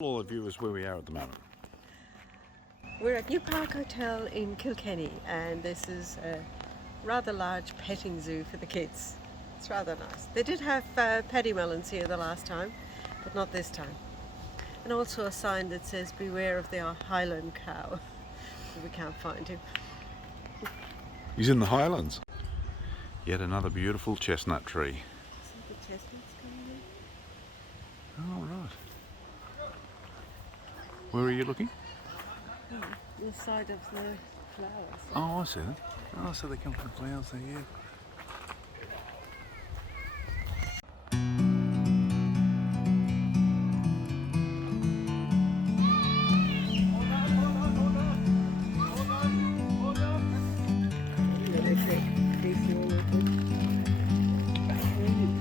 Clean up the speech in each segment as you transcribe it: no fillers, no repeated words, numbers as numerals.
All the viewers where we are at the moment. We're at New Park Hotel in Kilkenny, and this is a rather large petting zoo for the kids. It's rather nice. They did have paddy melons here the last time, but not this time. And also a sign that says beware of the Highland cow. We can't find him. He's in the Highlands. Yet another beautiful chestnut tree. See the chestnuts coming Oh, right. Where are you looking? in? The side of the flowers. Oh, I see them. Oh, so they come from the flowers there, yeah.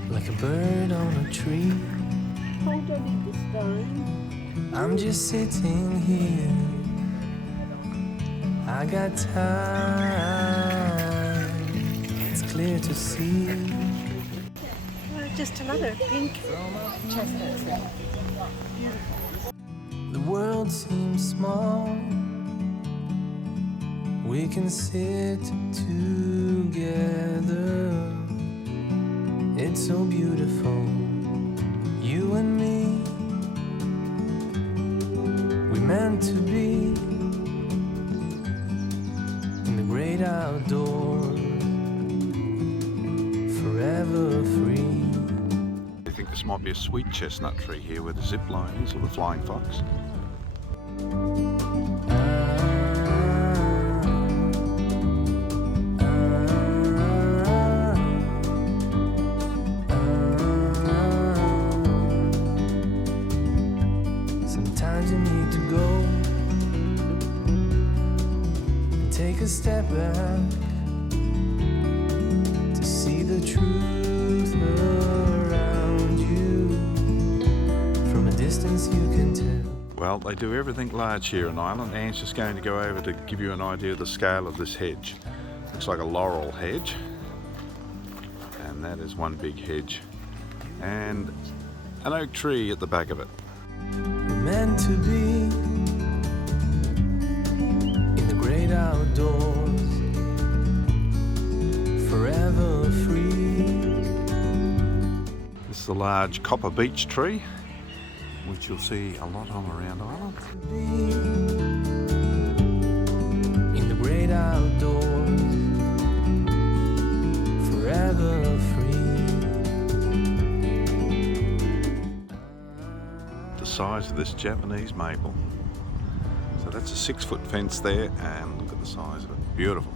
Like a bird on a tree, Hold on the stone. I'm just sitting here. I got time, it's clear to see. Just another pink chestnut. The world seems small, we can sit together. It's so beautiful, you and me. We meant to be in the great outdoors, forever free. I think this might be a sweet chestnut tree here where the zip line is, or the flying fox. Sometimes you need to go and take a step back to see the truth around you. From a distance you can tell. Well, they do everything large here in Ireland. Anne's just going to go over to give you an idea of the scale of this hedge. Looks like a laurel hedge. And that is one big hedge. And an oak tree at the back of it. We're meant to be in the great outdoors, forever free. This is a large copper beech tree, which you'll see a lot of around Ireland. Be in the great outdoors, forever free. The size of this Japanese maple. So that's a 6-foot fence there, and look at the size of it. Beautiful.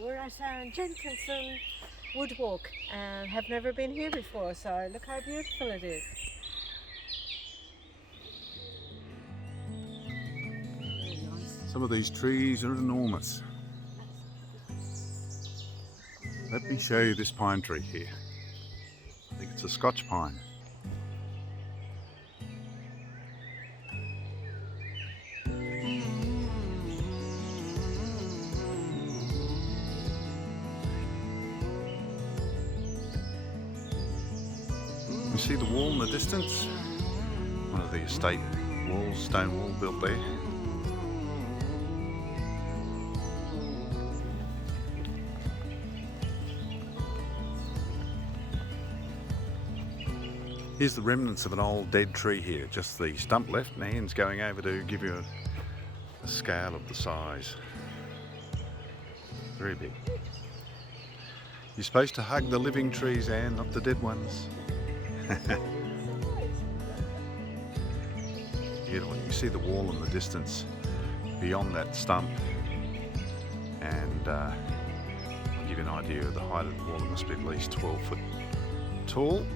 We're at Jenkinson Woodwalk and have never been here before, so look how beautiful it is. Very nice. Some of these trees are enormous. Let me show you this pine tree here. I think it's a Scotch pine. You see the wall in the distance? One of the estate walls, stone wall built there. Here's the remnants of an old dead tree here, just the stump left, and Anne's going over to give you a scale of the size. Very big. You're supposed to hug the living trees, Anne, not the dead ones. Beautiful. You see the wall in the distance beyond that stump, and I'll give you an idea of the height of the wall. It must be at least 12 foot tall.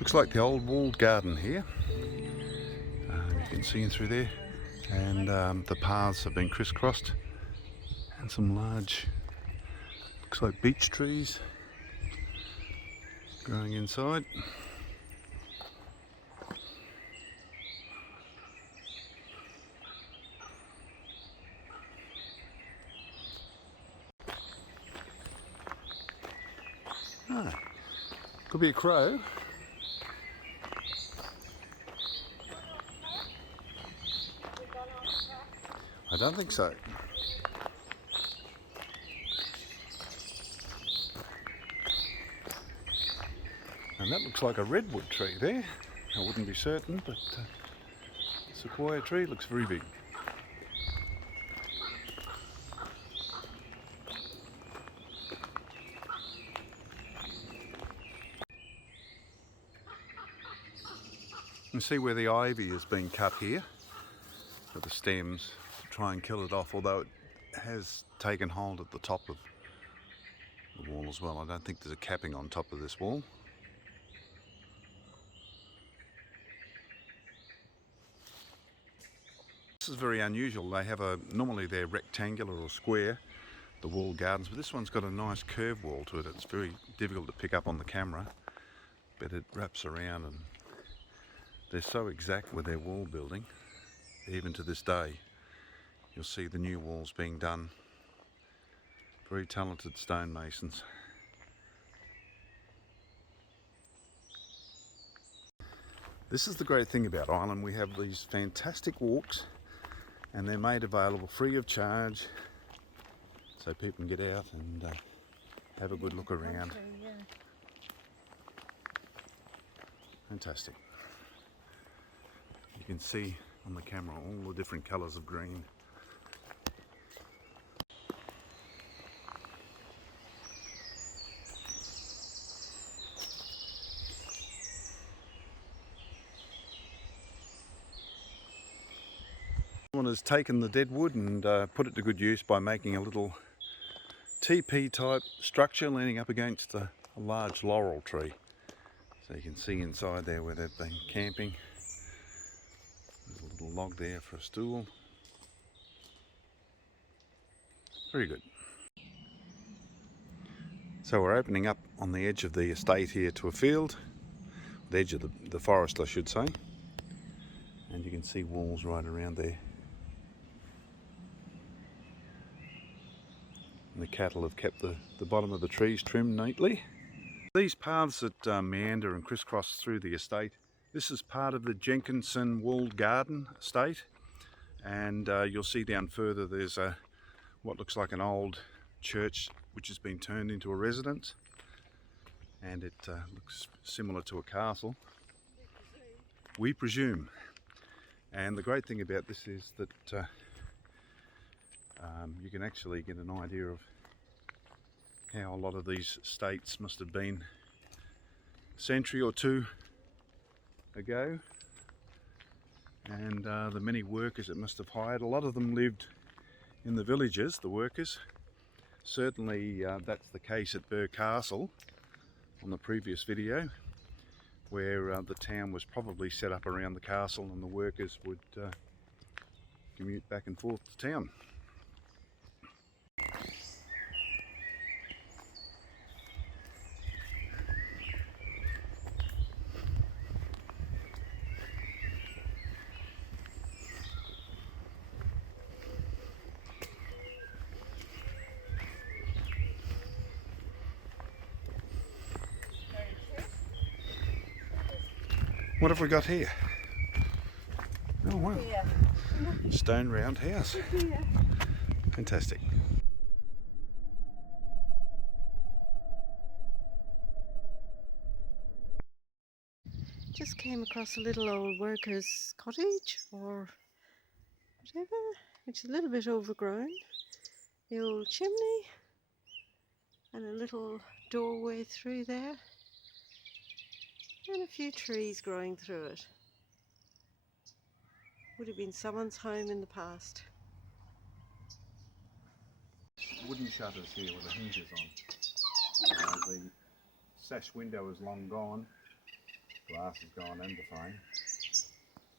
Looks like the old walled garden here. You can see in through there, and the paths have been crisscrossed, and some large, looks like beech trees growing inside. Could be a crow. I don't think so. And that looks like a redwood tree there. I wouldn't be certain, but sequoia tree looks very big. You can see where the ivy has been cut here for the stems to try and kill it off, although it has taken hold at the top of the wall as well. I don't think there's a capping on top of this wall. This is very unusual. They have normally they're rectangular or square, the walled gardens, but this one's got a nice curved wall to it. It's very difficult to pick up on the camera, but it wraps around, and they're so exact with their wall building. Even to this day, you'll see the new walls being done. Very talented stonemasons. This is the great thing about Ireland. We have these fantastic walks, and they're made available free of charge, so people can get out and have a good look around. Fantastic. You can see on the camera all the different colours of green. Someone has taken the dead wood and put it to good use by making a little teepee type structure leaning up against a large laurel tree. So you can see inside there where they've been camping. There's a little log there for a stool. Very good. So we're opening up on the edge of the estate here to a field, the edge of the forest I should say, and you can see walls right around there. And the cattle have kept the bottom of the trees trimmed neatly. These paths that meander and crisscross through the estate, this is part of the Jenkinson walled garden estate, and you'll see down further there's what looks like an old church which has been turned into a residence, and it looks similar to a castle, we presume. And the great thing about this is that you can actually get an idea of how a lot of these estates must have been a century or two ago, and the many workers it must have hired. A lot of them lived in the villages, the workers. Certainly that's the case at Birr Castle on the previous video, where the town was probably set up around the castle, and the workers would commute back and forth to town. What have we got here? Oh wow, stone round house. Fantastic. Just came across a little old worker's cottage or whatever, which is a little bit overgrown. The old chimney and a little doorway through there and a few trees growing through it. Would have been someone's home in the past. Wooden shutters here with the hinges on. The sash window is long gone, glass is gone and the frame,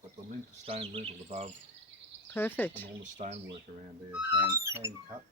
but the stone lintel above Perfect. and all the stonework around there, hand cut.